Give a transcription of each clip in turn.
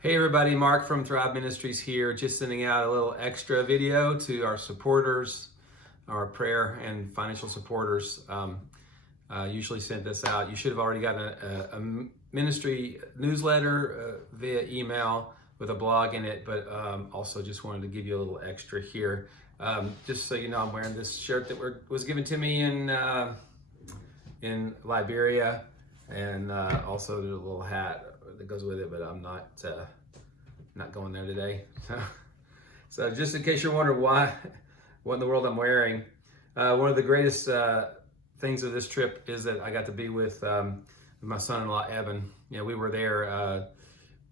Hey everybody, Mark from Thrive Ministries here, just sending out a little extra video to our supporters, our prayer and financial supporters. Usually send this out. You should have already gotten a ministry newsletter via email with a blog in it, but also just wanted to give you a little extra here. Just so you know, I'm wearing this shirt that was given to me in Liberia, and also there's a little hat that goes with it, but I'm not going there today. So just in case you're wondering what in the world I'm wearing, one of the greatest things of this trip is that I got to be with my son-in-law Evan. You know, we were there.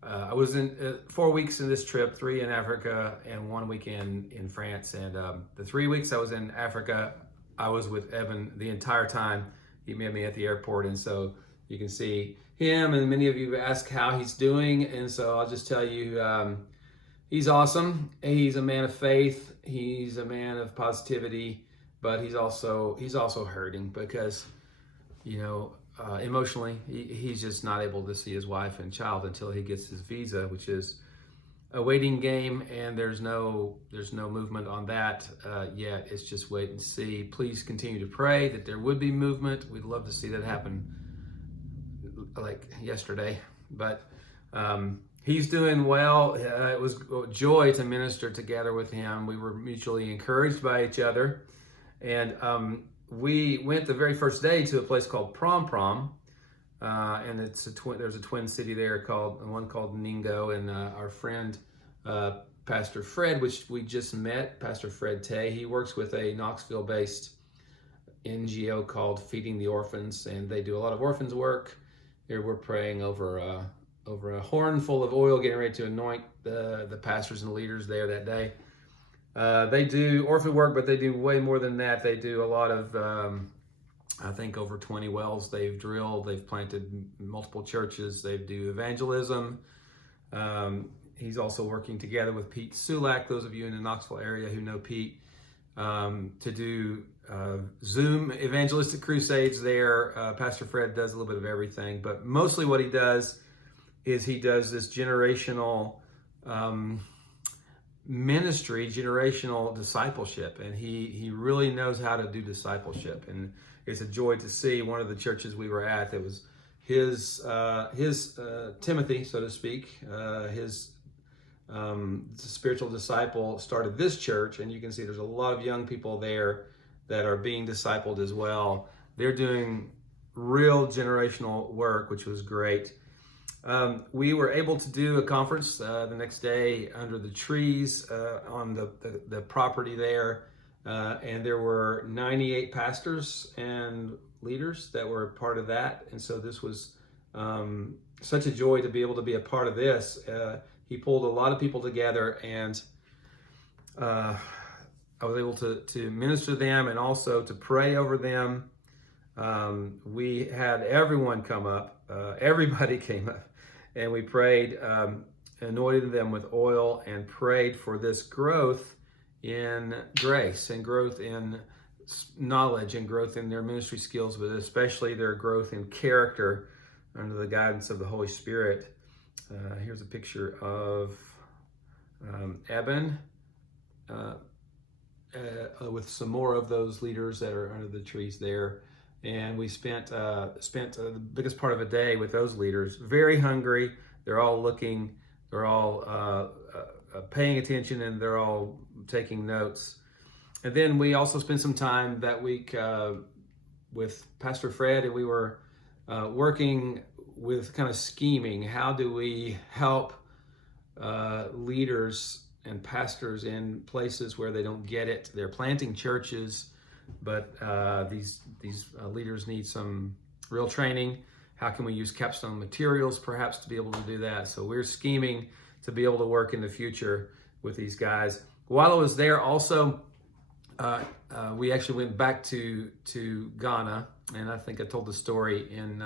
I was in 4 weeks in this trip, 3 in Africa and 1 week in France. And the 3 weeks I was in Africa, I was with Evan the entire time. He met me at the airport, and so you can see him, and many of you have asked how he's doing, and so I'll just tell you, he's awesome. He's a man of faith. He's a man of positivity, but he's also hurting because, you know, emotionally, he's just not able to see his wife and child until he gets his visa, which is a waiting game, and there's no movement on that yet. It's just wait and see. Please continue to pray that there would be movement. We'd love to see that happen like yesterday, but he's doing well. It was a joy to minister together with him. We were mutually encouraged by each other, and we went the very first day to a place called Prom, and there's a twin city there called Ningo, and our friend Pastor Fred, which we just met, Pastor Fred Tay, he works with a Knoxville-based NGO called Feeding the Orphans, and they do a lot of orphans work. Here we're praying over a horn full of oil, getting ready to anoint the pastors and leaders there that day. They do orphan work, but they do way more than that. They do a lot of, I think, over 20 wells they've drilled. They've planted multiple churches. They do evangelism. He's also working together with Pete Sulak, those of you in the Knoxville area who know Pete, to do Zoom evangelistic crusades there. Pastor Fred does a little bit of everything, but mostly what he does is he does this generational ministry, generational discipleship, and he really knows how to do discipleship, and it's a joy to see. One of the churches we were at, that was his Timothy, so to speak, his spiritual disciple started this church, and you can see there's a lot of young people there that are being discipled as well. They're doing real generational work, which was great. We were able to do a conference the next day under the trees on the property there, and there were 98 pastors and leaders that were part of that, and so this was such a joy to be able to be a part of this. He pulled a lot of people together, and I was able to minister to them and also to pray over them. We had everyone come up, everybody came up, and we prayed, anointed them with oil, and prayed for this growth in grace and growth in knowledge and growth in their ministry skills, but especially their growth in character under the guidance of the Holy Spirit. Here's a picture of Eben with some more of those leaders that are under the trees there. And we spent the biggest part of a day with those leaders, very hungry. They're all looking, they're all paying attention, and they're all taking notes. And then we also spent some time that week with Pastor Fred, and we were working with kind of scheming. How do we help leaders and pastors in places where they don't get it? They're planting churches, but these leaders need some real training. How can we use capstone materials perhaps to be able to do that? So we're scheming to be able to work in the future with these guys. While I was there also, we actually went back to Ghana, and I think I told the story in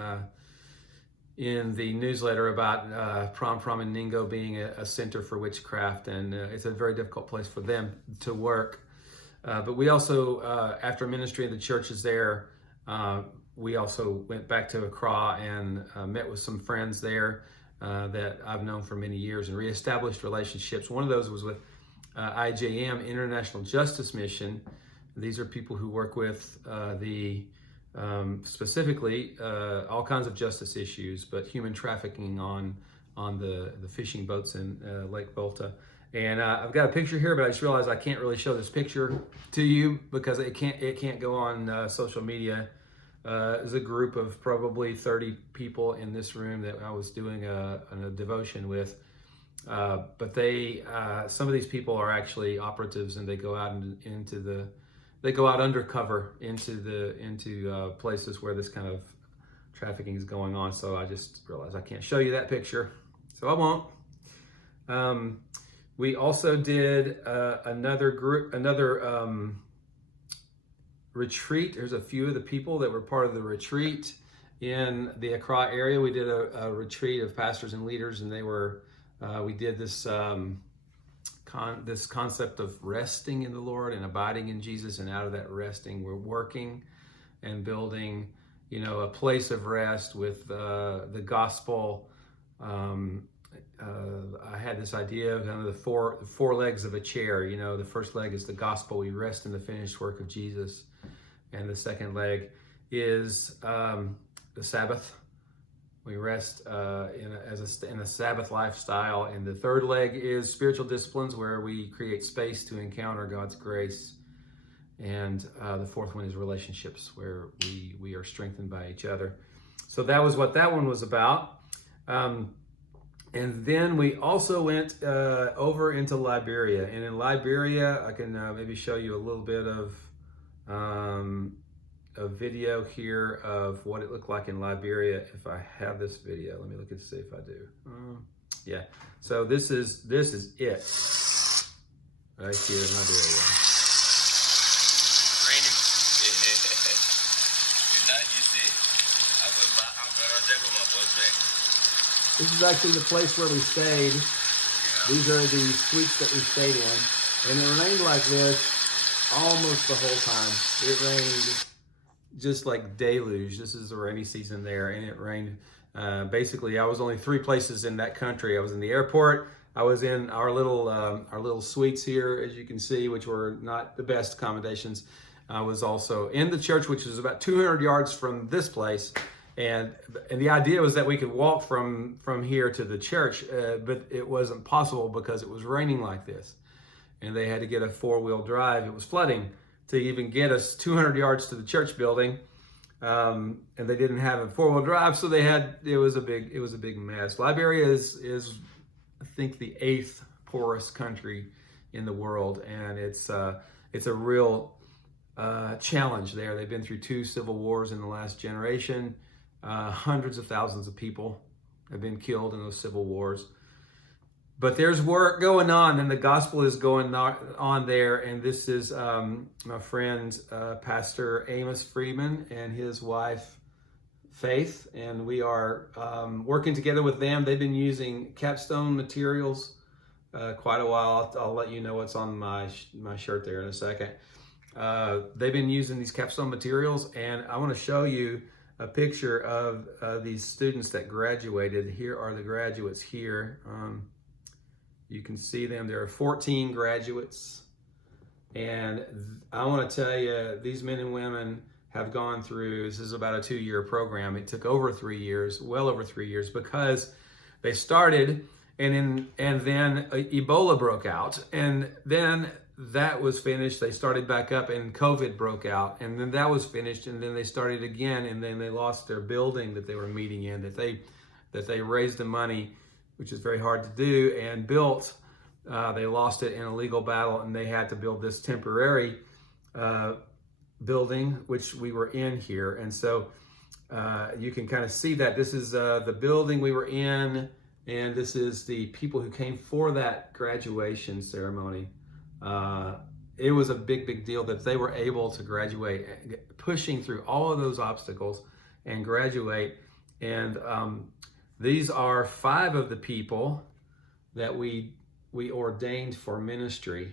the newsletter about Prom and Ningo being a center for witchcraft, and it's a very difficult place for them to work. But we also, after ministry in the churches there, we also went back to Accra and met with some friends there. that I've known for many years and reestablished relationships. One of those was with IJM, International Justice Mission. These are people who work with specifically all kinds of justice issues, but human trafficking on the fishing boats in Lake Volta. And I've got a picture here, but I just realized I can't really show this picture to you because it can't go on social media. There's a group of probably 30 people in this room that I was doing a devotion with. But some of these people are actually operatives, and they go out they go out undercover into places where this kind of trafficking is going on. So I just realized I can't show you that picture, so I won't. We also did another retreat. There's a few of the people that were part of the retreat in the Accra area. We did a retreat of pastors and leaders, and we did this concept of resting in the Lord and abiding in Jesus, and out of that resting, we're working and building, a place of rest with the gospel. I had this idea of kind of the four legs of a chair. The first leg is the gospel. We rest in the finished work of Jesus. And the second leg is the Sabbath. We rest in a Sabbath lifestyle. And the third leg is spiritual disciplines, where we create space to encounter God's grace. And the fourth one is relationships, where we are strengthened by each other. So that was what that one was about. And then we also went over into Liberia. And in Liberia, I can maybe show you a little bit of a video here of what it looked like in Liberia. If I have this video, let me look and see if I do. Yeah. So this is it right here in Liberia. This is actually the place where we stayed. These are the suites that we stayed in. And it rained like this almost the whole time. It rained just like deluge. This is the rainy season there. And it rained, basically, I was only 3 places in that country. I was in the airport. I was in our little suites here, as you can see, which were not the best accommodations. I was also in the church, which was about 200 yards from this place. And the idea was that we could walk from here to the church, but it wasn't possible because it was raining like this. And they had to get a 4-wheel drive. It was flooding to even get us 200 yards to the church building. And they didn't have a 4-wheel drive, so it was a big mess. Liberia is I think the 8th poorest country in the world, and it's a real challenge there. They've been through 2 civil wars in the last generation. Hundreds of thousands of people have been killed in those civil wars. But there's work going on, and the gospel is going on there. And this is my friend, Pastor Amos Freeman, and his wife, Faith. And we are working together with them. They've been using capstone materials quite a while. I'll let you know what's on my shirt there in a second. They've been using these capstone materials, and I want to show you a picture of these students that graduated. Here are the graduates here. You can see them. There are 14 graduates. And I want to tell you, these men and women have gone through, this is about a 2-year program. It took over 3 years, well over 3 years, because they started and then Ebola broke out. And then that was finished. They started back up and COVID broke out, and then that was finished, and then they started again, and then they lost their building that they were meeting in, that they raised the money, which is very hard to do, and built. They lost it in a legal battle, and they had to build this temporary building, which we were in here. And so you can kind of see that this is the building we were in, and this is the people who came for that graduation ceremony. It was a big deal that they were able to graduate, pushing through all of those obstacles and graduate. And these are 5 of the people that we ordained for ministry.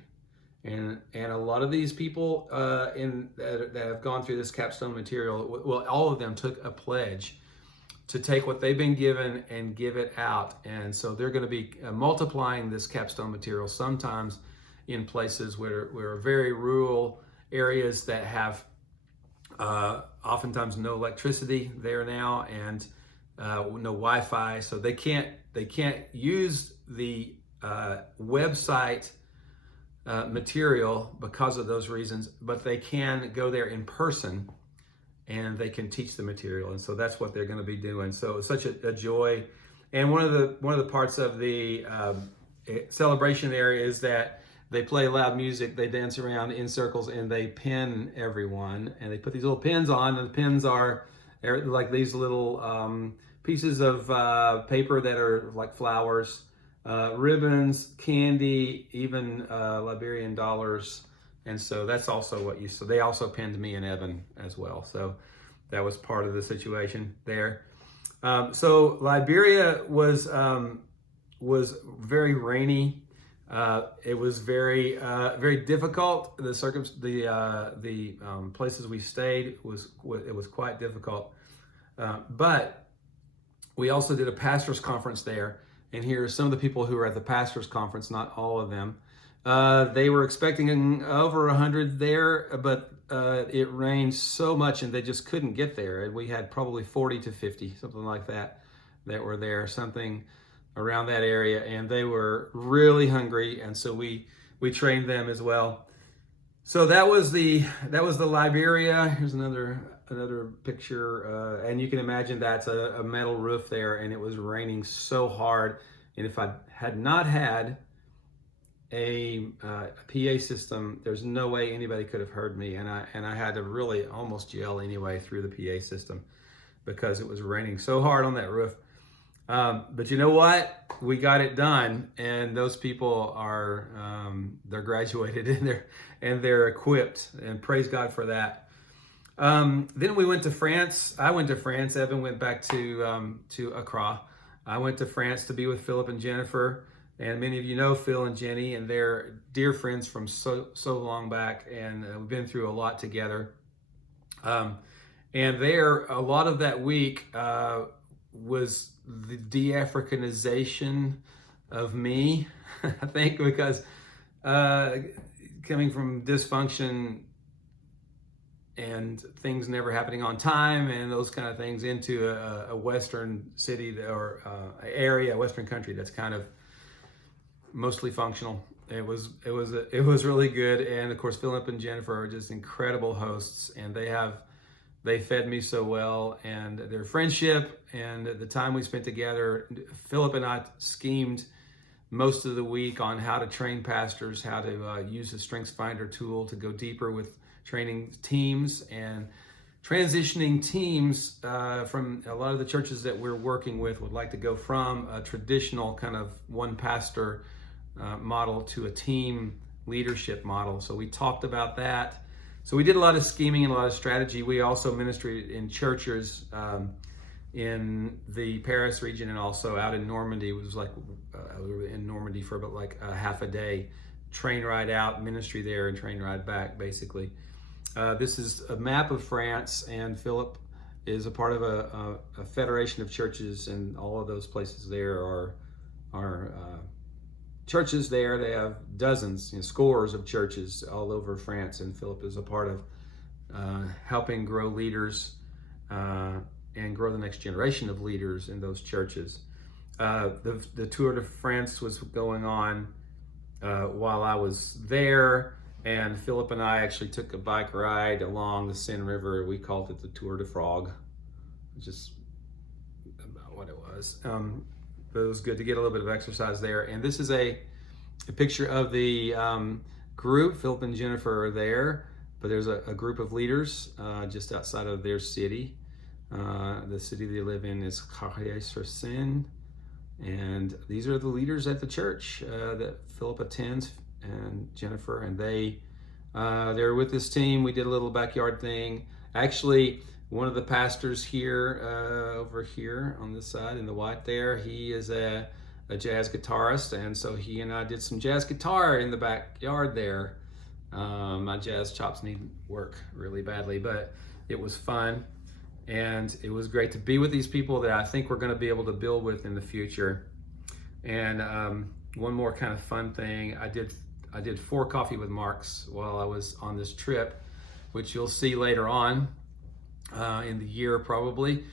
And a lot of these people that have gone through this capstone material, well, all of them took a pledge to take what they've been given and give it out. And so they're going to be multiplying this capstone material sometimes in places where are very rural areas that have oftentimes no electricity there now, and no Wi-Fi, so they can't use the website material because of those reasons, but they can go there in person and they can teach the material, and so that's what they're going to be doing. So it's such a joy. And one of the parts of the celebration area is that they play loud music, they dance around in circles, and they pin everyone, and they put these little pins on, and the pins are like these little pieces of paper that are like flowers, ribbons, candy, even Liberian dollars. And so that's also what so they also pinned me and Evan as well. So that was part of the situation there. So Liberia was very rainy. It was very difficult. The places we stayed it was quite difficult. But we also did a pastors' conference there. And here are some of the people who were at the pastors' conference, not all of them. They were expecting over 100 there, but it rained so much and they just couldn't get there. And we had probably 40 to 50, something like that were there, something around that area. And they were really hungry, and so we trained them as well. So that was the Liberia. Here's another picture, and you can imagine that's a metal roof there, and it was raining so hard. And if I had not had a PA system, there's no way anybody could have heard me, and I had to really almost yell anyway through the PA system because it was raining so hard on that roof. But you know what? We got it done, and those people are they're graduated and they're equipped, and praise God for that. Then we went to France. I went to France. Evan went back to Accra. I went to France to be with Philip and Jennifer, and many of you know Phil and Jenny, and they're dear friends from so long back, and we've been through a lot together. And there, a lot of that week was the de-Africanization of me, I think, because coming from dysfunction and things never happening on time and those kind of things into a Western city or area, Western country that's kind of mostly functional. It was really good. And of course, Philip and Jennifer are just incredible hosts, and they fed me so well, and their friendship and the time we spent together. Philip and I schemed most of the week on how to train pastors, how to use the Strengths Finder tool to go deeper with training teams and transitioning teams from a lot of the churches that we're working with would like to go from a traditional kind of one pastor model to a team leadership model. So we talked about that. So we did a lot of scheming and a lot of strategy. We also ministered in churches in the Paris region and also out in Normandy. It was like we were in Normandy for about like a half a day, train ride out, ministry there, and train ride back, basically. This is a map of France, and Philip is a part of a federation of churches, and all of those places there are churches there. They have dozens, scores of churches all over France, and Philip is a part of helping grow leaders and grow the next generation of leaders in those churches. The Tour de France was going on while I was there, and Philip and I actually took a bike ride along the Seine River. We called it the Tour de Frog, which is about what it was. But it was good to get a little bit of exercise there. And this is a picture of the group. Philip and Jennifer are there, but there's a group of leaders just outside of their city. The city they live in is Carrière-sur-Seine, and these are the leaders at the church that Philip attends, and Jennifer, and they're with this team. We did a little backyard thing. Actually, one of the pastors here, over here on this side in the white there, he is a jazz guitarist, and so he and I did some jazz guitar in the backyard there. My jazz chops need work really badly, but it was fun. And it was great to be with these people that I think we're going to be able to build with in the future. And one more kind of fun thing, I did 4 coffee with Marks while I was on this trip, which you'll see later on in the year probably.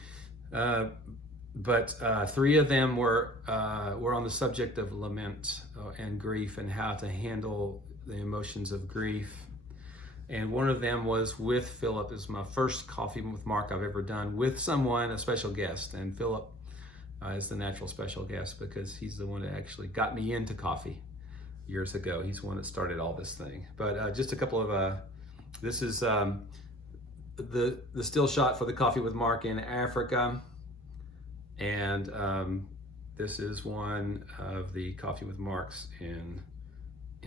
But 3 of them were on the subject of lament and grief and how to handle the emotions of grief. And one of them was with Philip. It was my first coffee with Mark I've ever done with someone, a special guest. And Philip is the natural special guest because he's the one that actually got me into coffee years ago. He's the one that started all this thing. But just a couple of, this is the still shot for the coffee with Mark in Africa. And this is one of the coffee with Marks in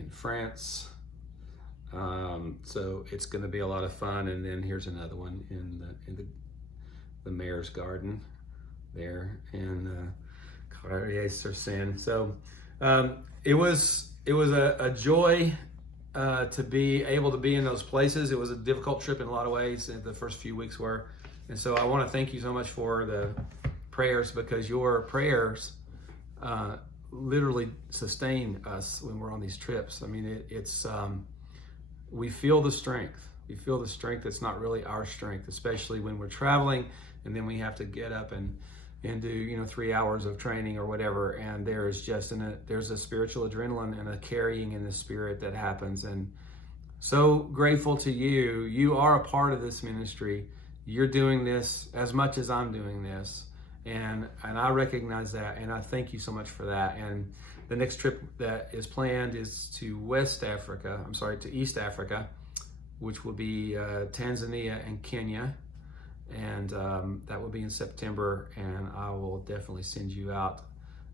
France. So it's going to be a lot of fun. And then here's another one in the mayor's garden there in Carrier-sur-Seine. So it was a joy to be able to be in those places. It was a difficult trip in a lot of ways. The first few weeks were, and so I want to thank you so much for the prayers, because your prayers literally sustain us when we're on these trips. I mean, it's we feel the strength. We feel the strength that's not really our strength, especially when we're traveling and then we have to get up and do 3 hours of training or whatever. And there's just there's a spiritual adrenaline and a carrying in the spirit that happens. And so grateful to you. You are a part of this ministry. You're doing this as much as I'm doing this. And I recognize that, and I thank you so much for that. And the next trip that is planned is to East Africa, which will be Tanzania and Kenya. And that will be in September. And I will definitely send you out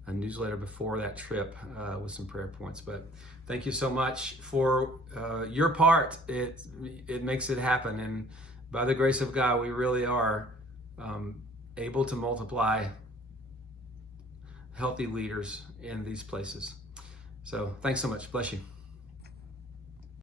a newsletter before that trip with some prayer points. But thank you so much for your part. It makes it happen. And by the grace of God, we really are able to multiply healthy leaders in these places. So thanks so much. Bless you.